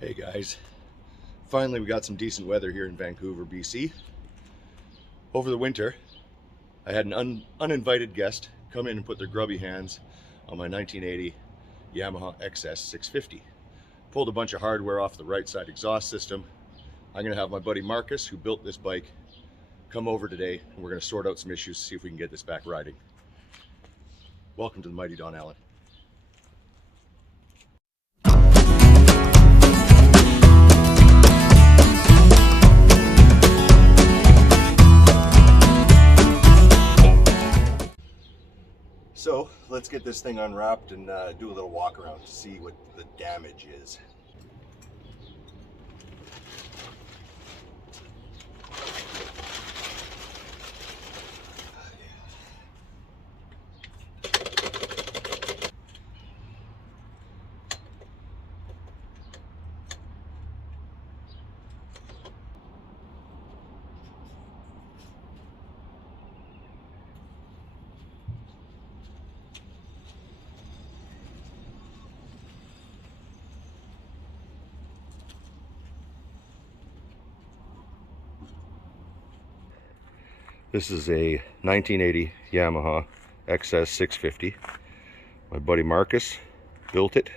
Hey guys, finally we got some decent weather here in Vancouver, BC. Over the winter, I had an uninvited guest come in and put their grubby hands on my 1980 Yamaha XS650. Pulled a bunch of hardware off the right side exhaust system. I'm gonna have my buddy Marcus, who built this bike, come over today, and we're gonna sort out some issues, see if we can get this back riding. Welcome to the mighty Don Allen. So let's get this thing unwrapped and do a little walk around to see what the damage is. This is a 1980 Yamaha XS650. My buddy Marcus built it,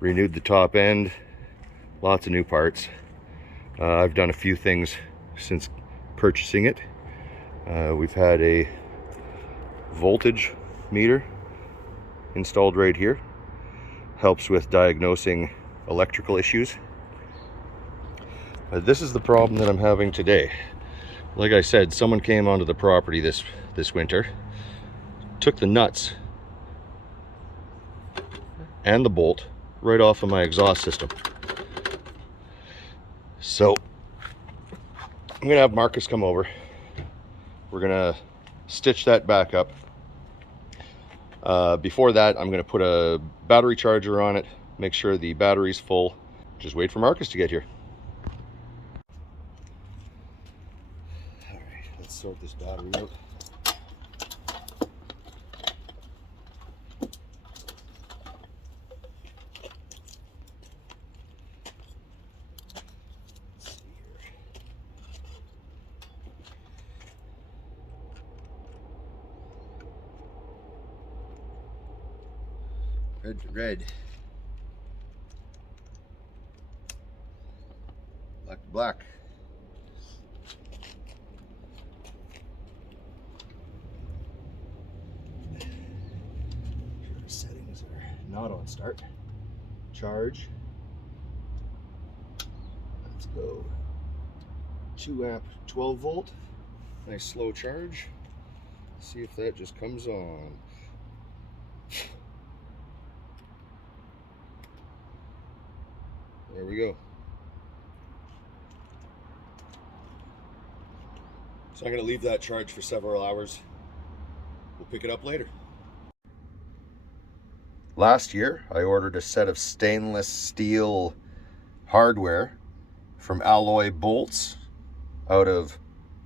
renewed the top end, lots of new parts. I've done a few things since purchasing it. We've had a voltage meter installed right here. Helps with diagnosing electrical issues. This is the problem that I'm having today. Like I said, someone came onto the property this winter, took the nuts and the bolt right off of my exhaust system. So I'm gonna have Marcus come over. We're gonna stitch that back up. Before that, I'm gonna put a battery charger on it, make sure the battery's full. Just wait for Marcus to get here. Let's sort this battery out. Red to red. Black to black. Settings are not on start. Charge. Let's go. 2 amp, 12 volt. Nice slow charge. See if that just comes on. There we go. So I'm going to leave that charge for several hours. We'll pick it up later. Last year, I ordered a set of stainless steel hardware from Alloy Bolts out of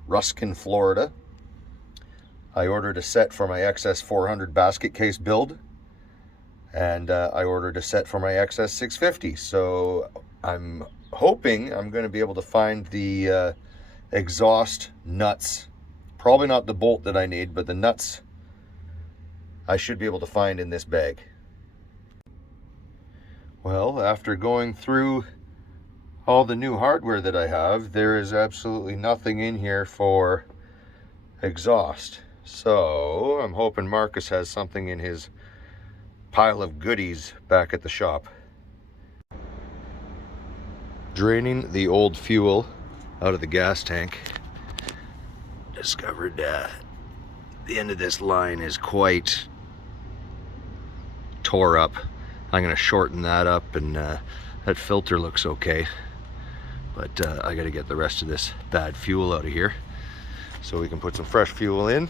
Ruskin, Florida. I ordered a set for my XS400 basket case build, and I ordered a set for my XS650. So I'm hoping I'm going to be able to find the exhaust nuts. Probably not the bolt that I need, but the nuts I should be able to find in this bag. Well, after going through all the new hardware that I have, there is absolutely nothing in here for exhaust. So I'm hoping Marcus has something in his pile of goodies back at the shop. Draining the old fuel out of the gas tank. Discovered the end of this line is quite tore up. I'm going to shorten that up, and that filter looks okay. But I got to get the rest of this bad fuel out of here so we can put some fresh fuel in.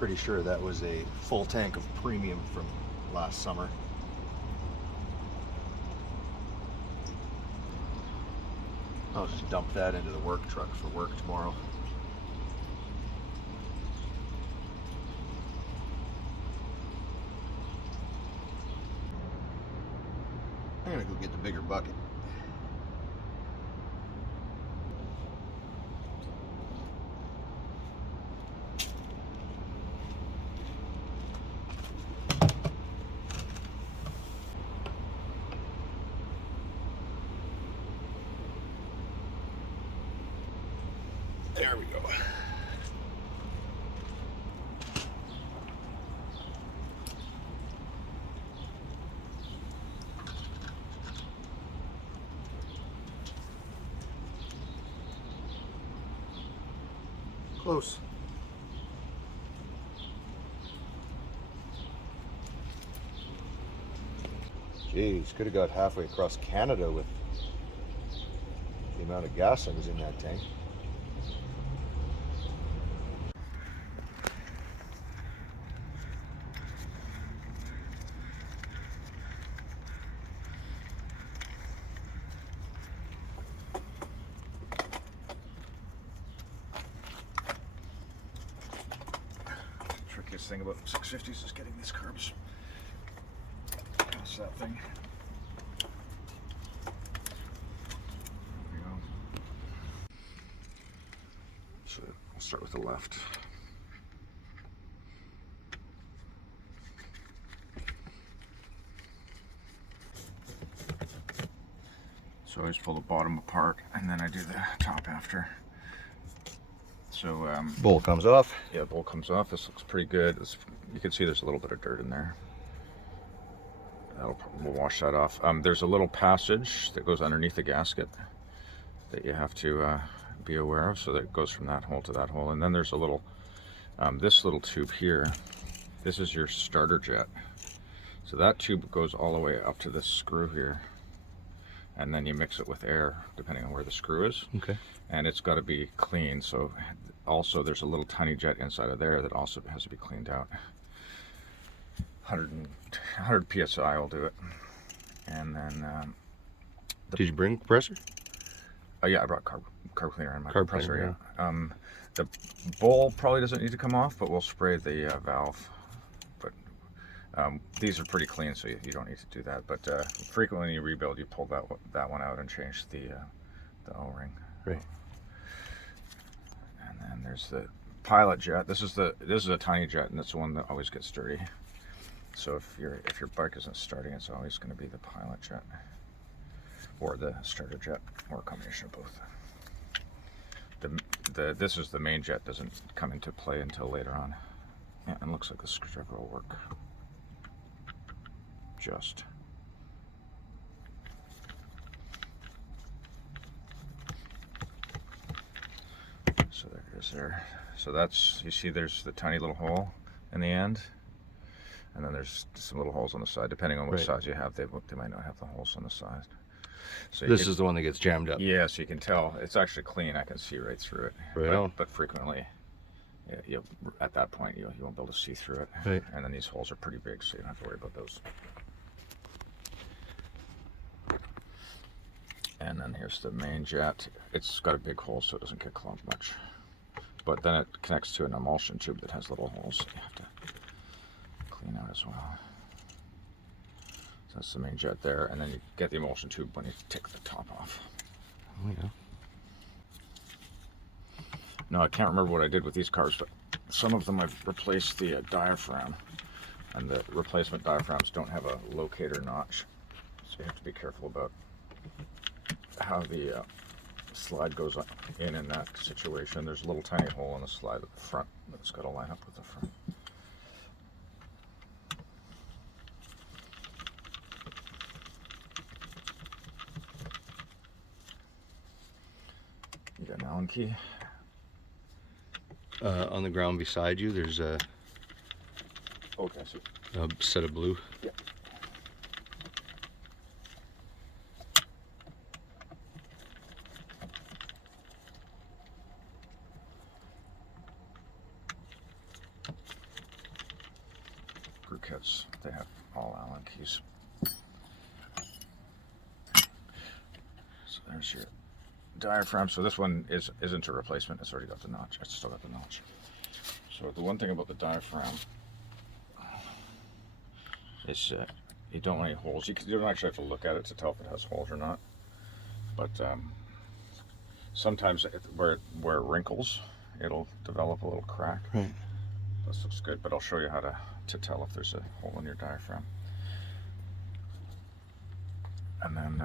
Pretty sure that was a full tank of premium from last summer. I'll just dump that into the work truck for work tomorrow. I'm gonna go get the bigger bucket. There we go. Close. Jeez, could have got halfway across Canada with the amount of gas that was in that tank. Trickiest thing about 650s is getting these carbs past that thing. There we go. So I'll start with the left. So I just pull the bottom apart and then I do the top after. So bowl comes off. Yeah, bowl comes off. This looks pretty good. You can see there's a little bit of dirt in there. We'll wash that off. There's a little passage that goes underneath the gasket that you have to be aware of. So that it goes from that hole to that hole. And then there's a little, this little tube here. This is your starter jet. So that tube goes all the way up to this screw here. And then you mix it with air, depending on where the screw is. Okay. And it's got to be clean. So also there's a little tiny jet inside of there that also has to be cleaned out. 100 psi will do it. And then did you bring compressor? Oh yeah, I brought carb cleaner and my compressor. Yeah. The bowl probably doesn't need to come off, but we'll spray the valve. But these are pretty clean, so you don't need to do that. But frequently when you rebuild, you pull that one out and change the O-ring. Right. And then there's the pilot jet. This is a tiny jet, and it's the one that always gets dirty. So if your bike isn't starting, it's always going to be the pilot jet or the starter jet, or a combination of both. This is the main jet, doesn't come into play until later on. Yeah, and looks like the screwdriver will work. Just. So there it is there. So that's, you see there's the tiny little hole in the end. And then there's some little holes on the side. Depending on what size you have, they might not have the holes on the side. So this is the one that gets jammed up. Yeah, so you can tell it's actually clean. I can see right through it. But frequently, at that point, you won't be able to see through it. Right. And then these holes are pretty big, so you don't have to worry about those. And then here's the main jet. It's got a big hole, so it doesn't get clumped much. But then it connects to an emulsion tube that has little holes, so you have to clean out as well. So that's the main jet there, and then you get the emulsion tube when you take the top off. Oh yeah. No, I can't remember what I did with these cars, but some of them I've replaced the diaphragm, and the replacement diaphragms don't have a locator notch, so you have to be careful about how the slide goes in that situation. There's a little tiny hole in the slide at the front that's got to line up with the front. You got an Allen key? On the ground beside you, there's a set of blue. Yeah. kits. They have all Allen keys. So there's your diaphragm. So this one isn't a replacement. It's already got the notch. It's still got the notch. So the one thing about the diaphragm is you don't want any holes. You don't actually have to look at it to tell if it has holes or not. But sometimes where it wrinkles, it'll develop a little crack. Right. This looks good, but I'll show you how to tell if there's a hole in your diaphragm. And then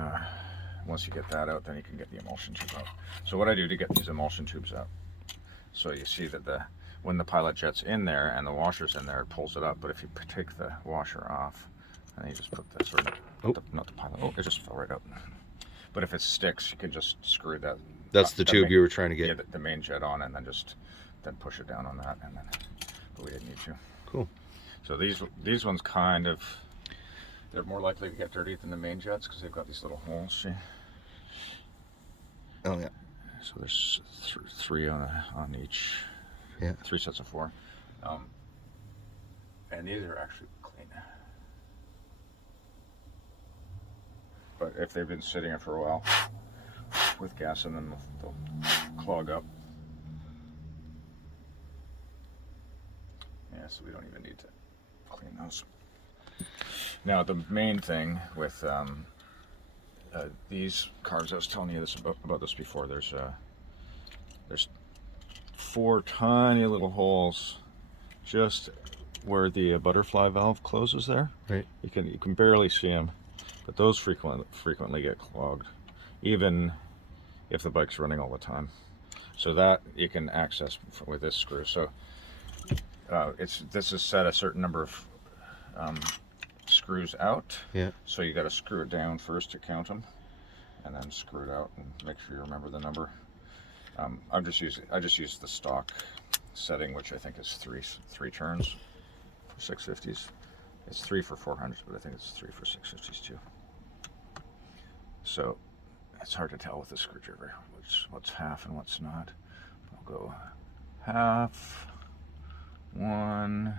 once you get that out, then you can get the emulsion tube out. So what I do to get these emulsion tubes out, so you see that when the pilot jet's in there and the washer's in there, it pulls it up. But if you take the washer off, and you just put this, or not the pilot, it just fell right out. But if it sticks, you can just screw that. That's the tube you were trying to get. Yeah, the main jet on, and then push it down on that, and then. But we didn't need to. Cool. So these ones kind of, they're more likely to get dirty than the main jets because they've got these little holes. See? Oh yeah. So there's three on each. Yeah. 3 sets of 4. And these are actually clean. But if they've been sitting here for a while with gas in them, they'll clog up. Yeah, so we don't even need to clean those. Now the main thing with these carbs, I was telling you about this before. There's 4 tiny little holes just where the butterfly valve closes there. Right. You can barely see them, but those frequently get clogged, even if the bike's running all the time. So that you can access with this screw. So this is set a certain number of screws out. Yeah. So you got to screw it down first to count them, and then screw it out and make sure you remember the number. I just use the stock setting, which I think is three turns for 650s. It's 3 for 400s, but I think it's 3 for 650s too. So it's hard to tell with the screwdriver what's half and what's not. I'll go half, 1,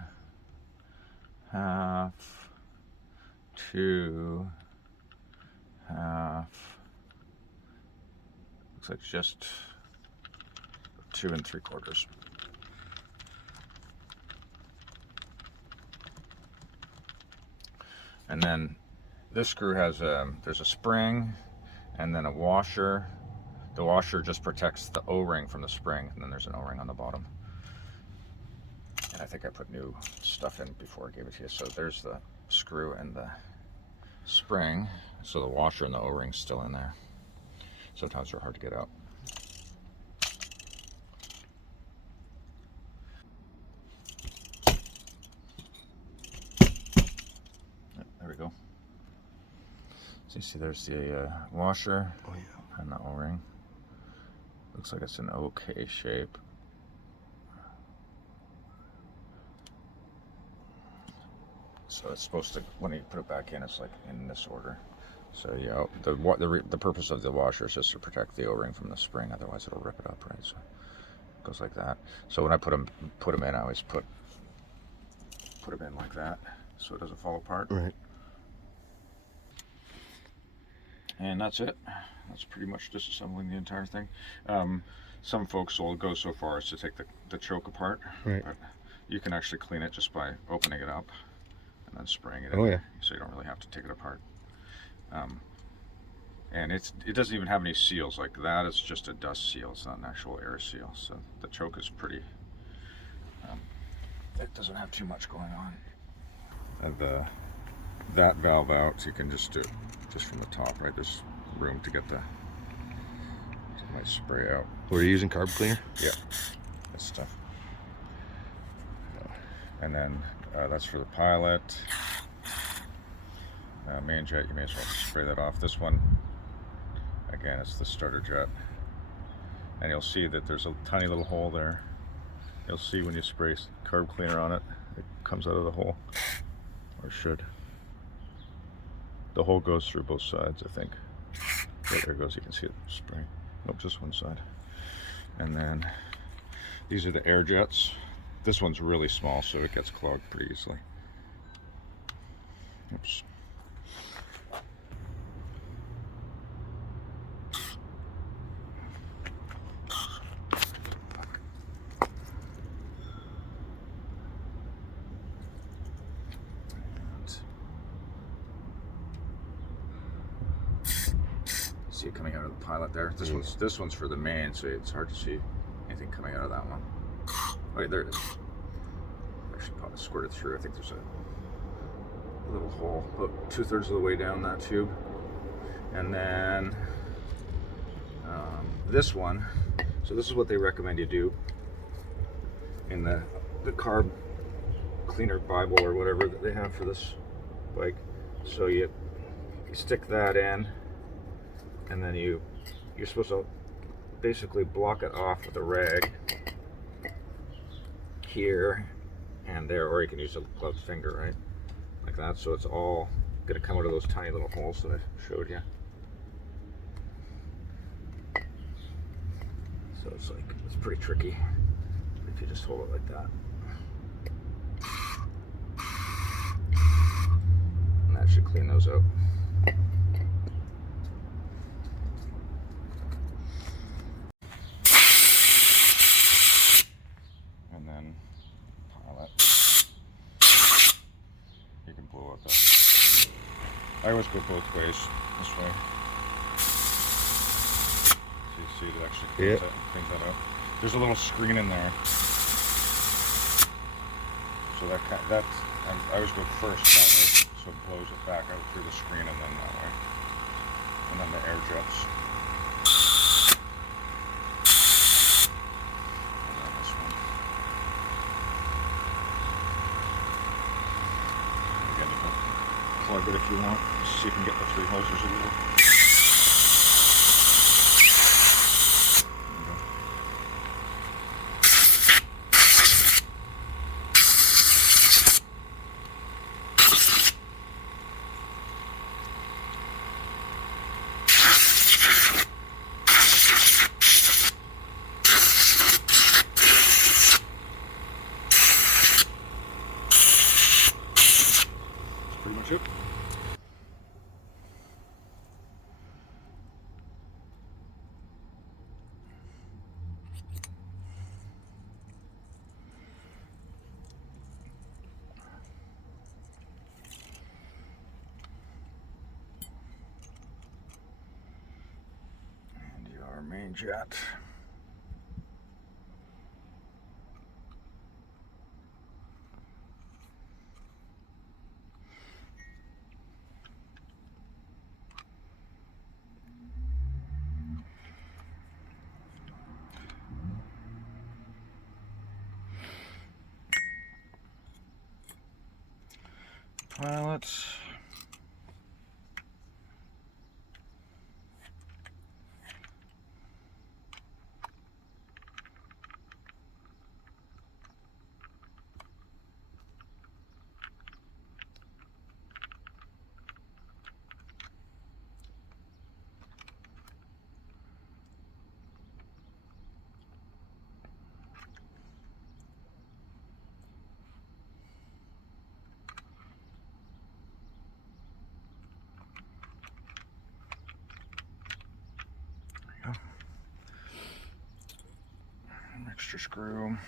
half, 2, half. Looks like just 2 3/4. And then this screw has there's a spring and then a washer. The washer just protects the O-ring from the spring, and then there's an O-ring on the bottom. And I think I put new stuff in before I gave it to you. So there's the screw and the spring. So the washer and the O-ring's still in there. Sometimes they're hard to get out. There we go. So you see there's the washer and the O-ring. Looks like it's an okay shape. So it's supposed to, when you put it back in, it's like in this order. So yeah, the purpose of the washer is just to protect the O-ring from the spring, otherwise it'll rip it up, right? So it goes like that. So when I put them in, I always put them in like that, so it doesn't fall apart. Right. And that's it. That's pretty much disassembling the entire thing. Some folks will go so far as to take the choke apart, right. But you can actually clean it just by opening it up and then spraying it in. Oh yeah. So you don't really have to take it apart. And it doesn't even have any seals. Like that is just a dust seal. It's not an actual air seal. So the choke is pretty. It doesn't have too much going on. And that valve out, you can just do it just from the top, right? There's room to get the nice spray out. Were you using carb cleaner? Yeah, this stuff. And then that's for the pilot. Main jet, you may as well spray that off. This one, again, it's the starter jet. And you'll see that there's a tiny little hole there. You'll see when you spray carb cleaner on it, it comes out of the hole, or should. The hole goes through both sides, I think. Yeah, there it goes, you can see it spraying. Nope, just one side. And then these are the air jets. This one's really small, so it gets clogged pretty easily. Oops. See it coming out of the pilot there. This one's for the main, so it's hard to see anything coming out of that one. Oh, wait, there it is. I should probably squirt it through. I think there's a little hole about 2/3 of the way down that tube. And then this one. So this is what they recommend you do in the carb cleaner Bible or whatever that they have for this bike. So you stick that in, and then you're supposed to basically block it off with a rag here and there, or you can use a gloved finger, right? Like that. So it's all gonna come out of those tiny little holes that I showed you. So it's pretty tricky if you just hold it like that. And that should clean those out. And then pilot. You can blow up that. I always go both ways, this way. So you see it actually cleans that out. There's a little screen in there. So I always go first that way, so it blows it back out through the screen and then that way. And then the air jets. And then this one. Again, you can plug it if you want. See if you can get the 3 holes. There's a little. Pretty much it. And your main jet. Pilot. An extra screw.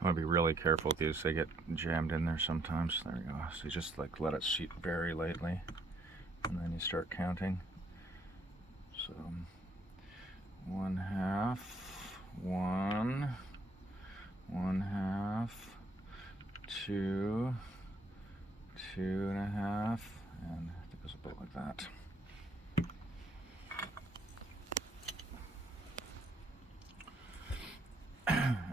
I want to be really careful with these. They get jammed in there sometimes. There you go. So you just like let it seat very lightly, and then you start counting. So 1/2, 1, 1/2, 2, 2.5, and it goes about like that.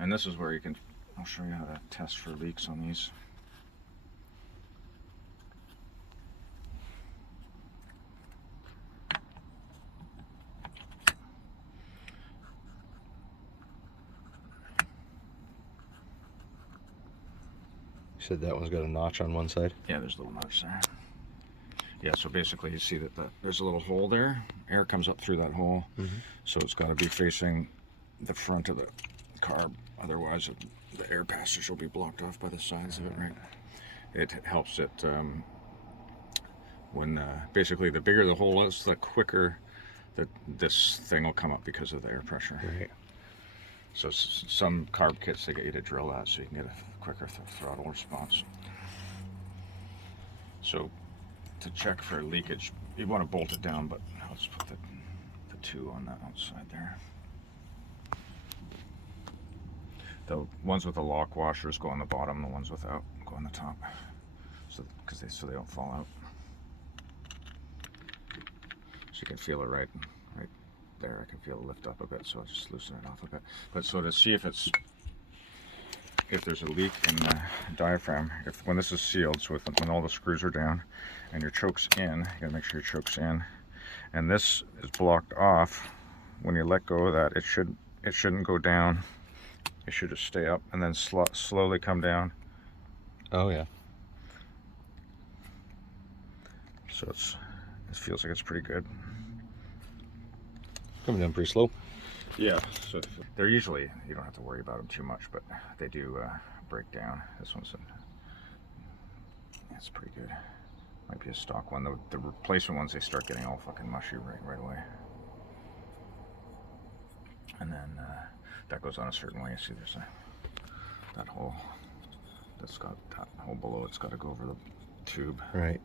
And this is where you can, I'll show you how to test for leaks on these. You said that one's got a notch on one side? Yeah, there's a little notch there. Yeah, so basically you see that there's a little hole there. Air comes up through that hole. So it's got to be facing the front of the carb. Otherwise, the air passage will be blocked off by the sides of it, right? It helps it when basically the bigger the hole is, the quicker that this thing will come up because of the air pressure. Right. So some carb kits, they get you to drill that so you can get a quicker throttle response. So to check for leakage, you want to bolt it down, but I'll just put the 2 on that outside there. The ones with the lock washers go on the bottom, the ones without go on the top, so they don't fall out. So you can feel it right there. I can feel it lift up a bit, so I'll just loosen it off a bit. But so to see if there's a leak in the diaphragm, when this is sealed, so when all the screws are down and your choke's in, you gotta make sure your choke's in, and this is blocked off. When you let go of that, it shouldn't go down. It should just stay up and then slowly come down. Oh yeah. So it feels like it's pretty good. Coming down pretty slow. Yeah, so they're usually, you don't have to worry about them too much, but they do break down. This one's it's pretty good. Might be a stock one. The replacement ones, they start getting all fucking mushy right away. And then that goes on a certain way. See, there's that hole that's got that hole below. It's got to go over the tube. Right.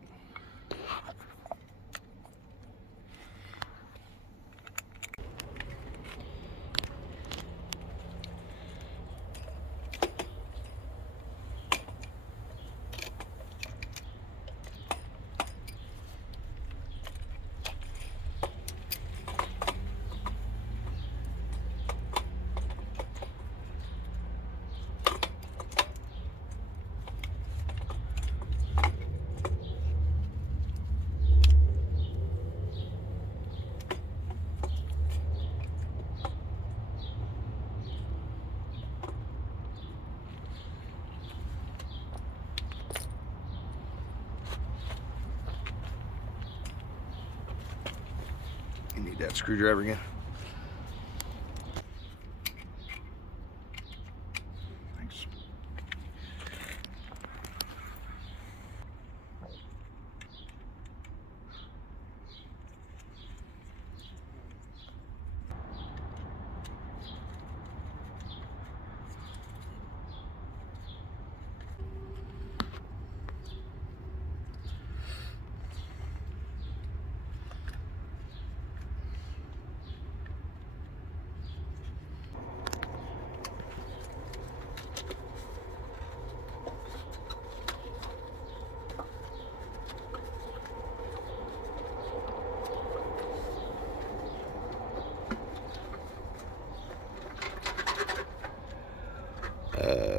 You need that screwdriver again. Thanks.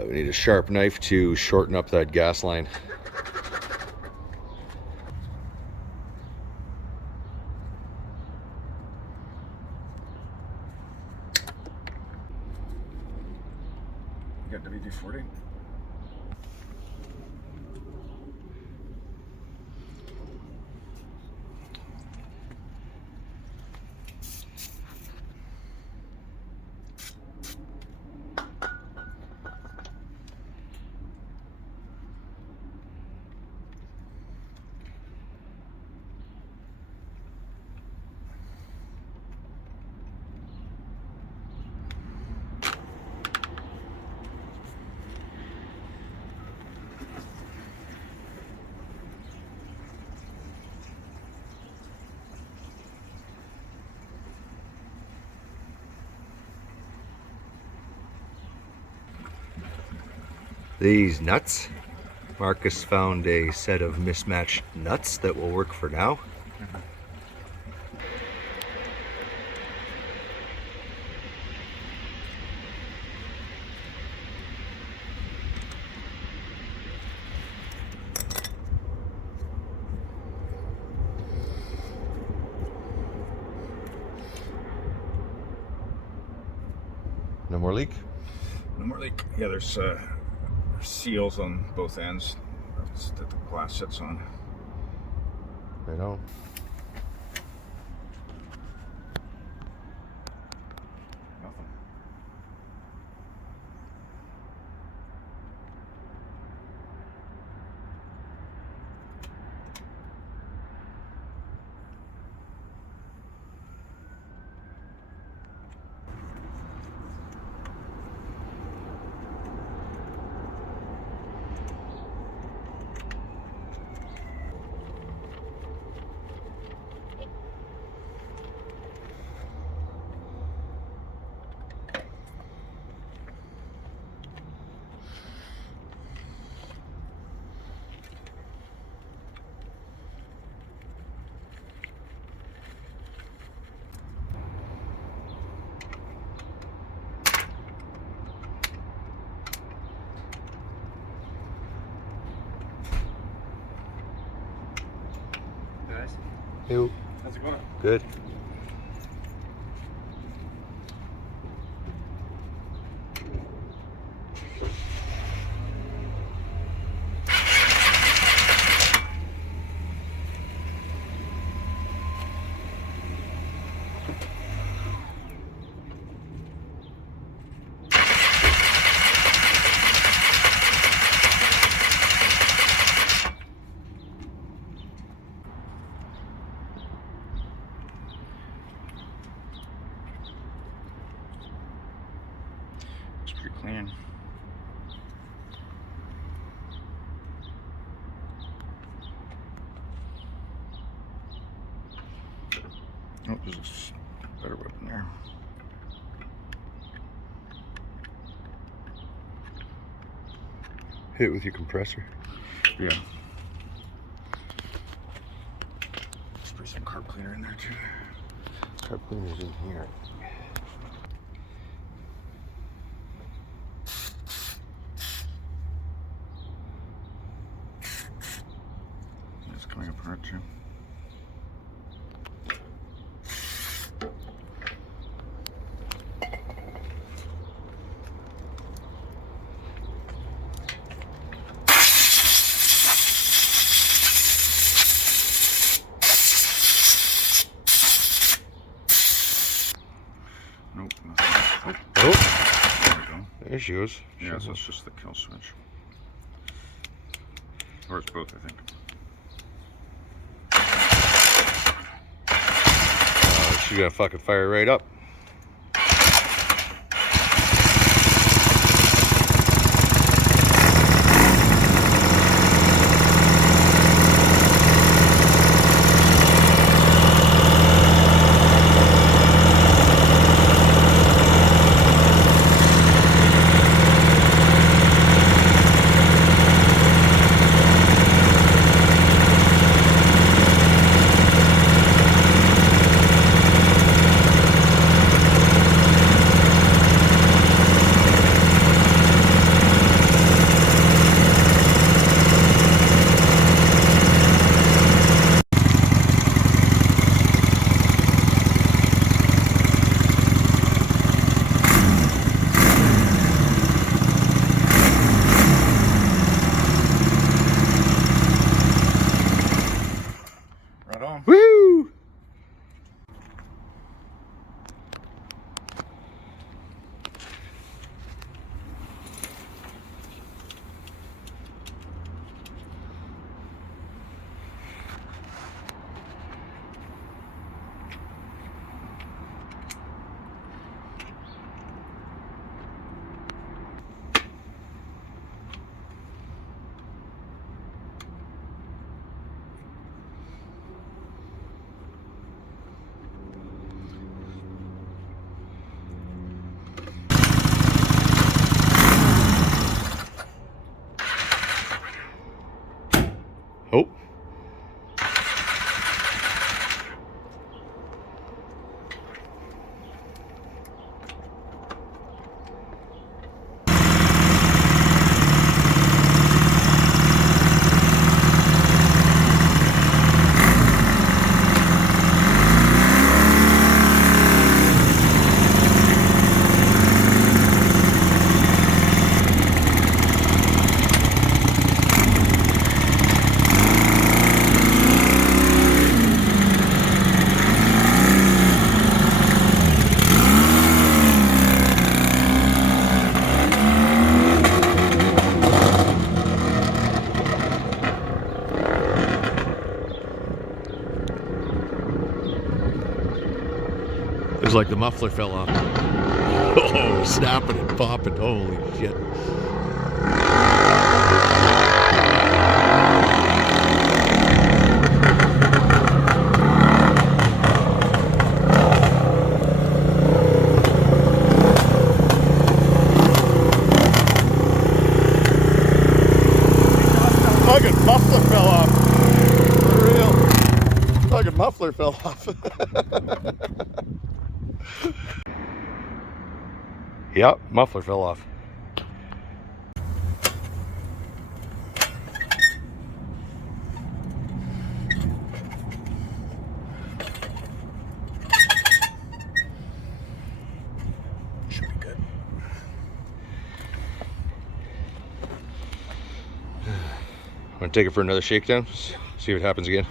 We need a sharp knife to shorten up that gas line. You got WD-40? These nuts. Marcus found a set of mismatched nuts that will work for now. No more leak? No more leak. Yeah, there's seals on both ends that the glass sits on. Right on. Nothing. Guys, Hey, how's it going? good. It's pretty clean. Oh, there's a better weapon there. Hit it with your compressor. Yeah. Spray some carb cleaner in there too. Carb cleaner's in here. It's coming apart too. Nope, nothing. Oh, There we go. there she goes. Yeah, so it's just the kill switch. Or it's both, I think. She's gonna fucking fire right up. Right on. Woo! Oh. It's like the muffler fell off. Oh, snapping and popping. Holy shit. Fucking muffler fell off. For real. Fucking muffler fell off. Yep, muffler fell off. Should be good. I'm gonna take it for another shakedown, see what happens again.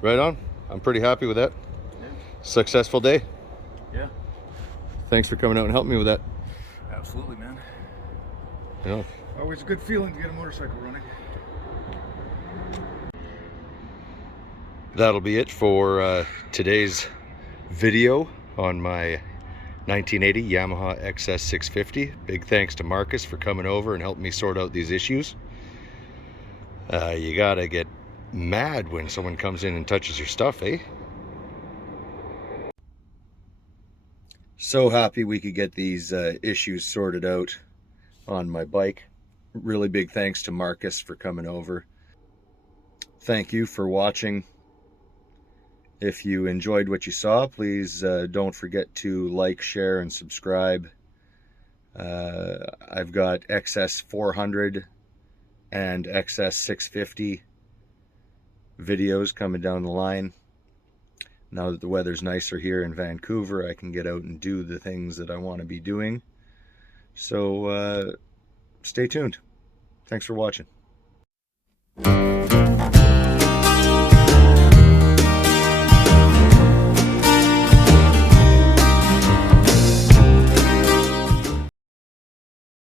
Right on. I'm pretty happy with that. Yeah. Successful day. Yeah. Thanks for coming out and helping me with that. Absolutely, man. You know, Always a good feeling to get a motorcycle running. that'll be it for today's video on my 1980 Yamaha XS650. Big thanks to Marcus for coming over and helping me sort out these issues. You gotta get mad when someone comes in and touches your stuff, eh? So happy we could get these issues sorted out on my bike. Really big thanks to Marcus for coming over. Thank you for watching. If you enjoyed what you saw, please don't forget to like, share, and subscribe. I've got XS400 and XS650 videos coming down the line. Now that the weather's nicer here in Vancouver, I can get out and do the things that I want to be doing. So stay tuned. Thanks for watching.